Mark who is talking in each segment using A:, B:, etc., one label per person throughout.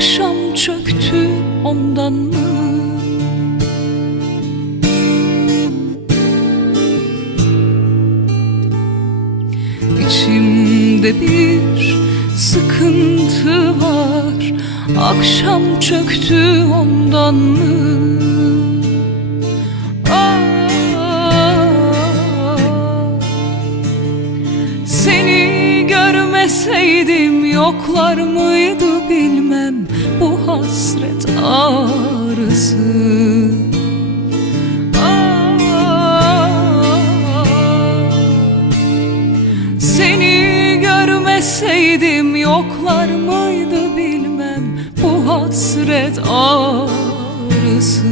A: Akşam çöktü ondan mı? İçimde bir sıkıntı var Akşam çöktü ondan mı? Görmeseydim yoklar mıydı bilmem bu hasret ağrısı. Ah, Seni görmeseydim yoklar mıydı bilmem bu hasret ağrısı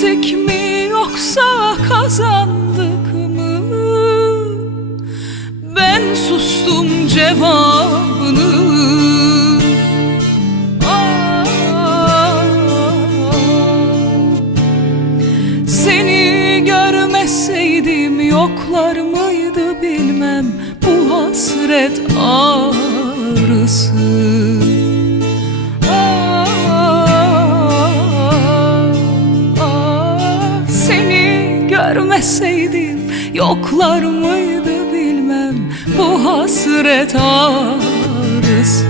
A: Kaybettik mi yoksa kazandık mı? Ben sustum cevabını. Ah, Seni görmeseydim yoklar mıydı bilmem. Bu hasret ağrısı Seni görmeseydim yoklar mıydı bilmem. Bu hasret ağrısı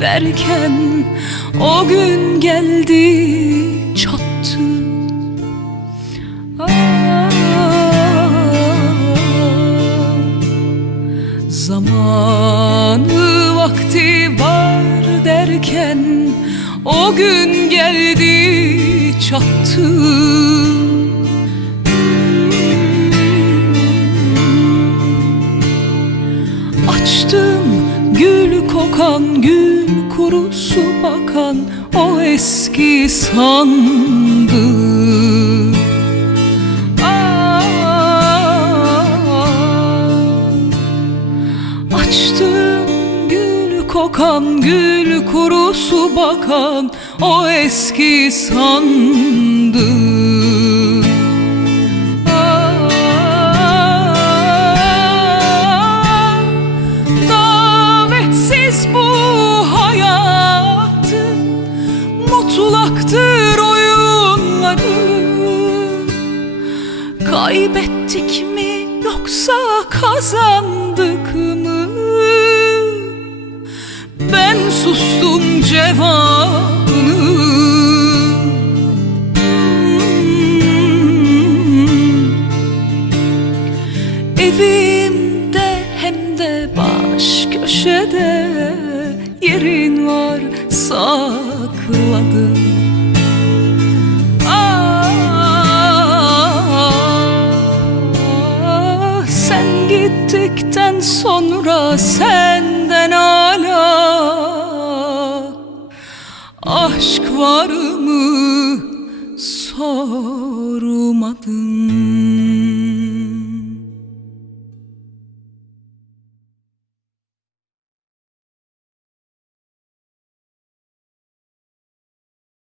A: derken o gün geldi çattı. Ah, Zamanı vakti var derken o gün geldi çattı. Açtım gül kokan gül kurusu bakan o eski sandı. Açtım gül kokan gül kurusu bakan o eski sandı Mutlaktır oyunları Kaybettik mi yoksa kazandık mı? Ben sustum cevabını Evimde hem de baş köşede yerin var sakladım sonra senden hala Aşk var mı? Sormadım